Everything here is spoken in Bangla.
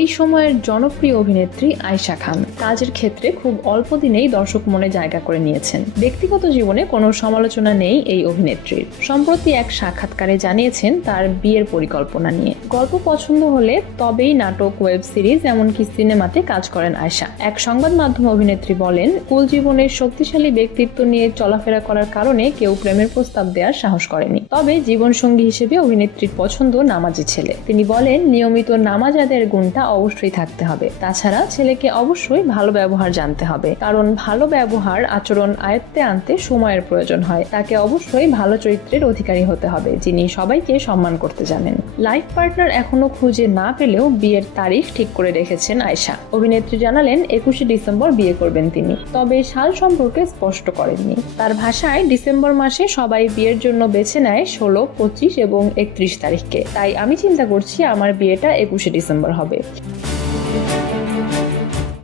এই সময়ের জনপ্রিয় অভিনেত্রী আয়েশা খান কাজের ক্ষেত্রে খুব অল্প দিনেই দর্শক মনে জায়গা করে নিয়েছেন। ব্যক্তিগত জীবনে কোনো সমালোচনা নেই এই অভিনেত্রীর। সম্প্রতি এক সাক্ষাৎকারে জানিয়েছেন তার বিয়ের পরিকল্পনা নিয়ে। গল্প পছন্দ হলে তবেই নাটক, ওয়েব সিরিজ এমনকি সিনেমাতে কাজ করেন আয়েশা। এক সংবাদ মাধ্যম অভিনেত্রী বলেন, কুল জীবনের শক্তিশালী ব্যক্তিত্ব নিয়ে চলাফেরা করার কারণে কেউ প্রেমের প্রস্তাব দেওয়ার সাহস করেনি। তবে জীবনসঙ্গী হিসেবে অভিনেত্রীর পছন্দ নামাজি ছেলে। তিনি বলেন, নিয়মিত নামাজ আদায়ের গুণটা অবশ্যই থাকতে হবে। তাছাড়া ছেলেকে অবশ্যই ভালো ব্যবহার জানতে হবে, কারণ ভালো ব্যবহার আচরণ আয়ত্তে আনতে সময়ের প্রয়োজন হয়। তাকে অবশ্যই ভালো চরিত্রের অধিকারী হতে হবে, যিনি সবাইকে সম্মান করতে জানেন। লাইফ পার্টনার এখনো খুঁজে না পেলেও বিয়ের তারিখ ঠিক করে রেখেছেন আয়েশা। অভিনেত্রী জানালেন 21শে ডিসেম্বর বিয়ে করবেন তিনি, তবে সাল সম্পর্কে স্পষ্ট করেননি। তার ভাষায়, ডিসেম্বর মাসে সবাই বিয়ের জন্য বেছে নেয় 16, 25 এবং 31 তারিখকে। তাই আমি চিন্তা করছি আমার বিয়েটা 21শে ডিসেম্বর হবে।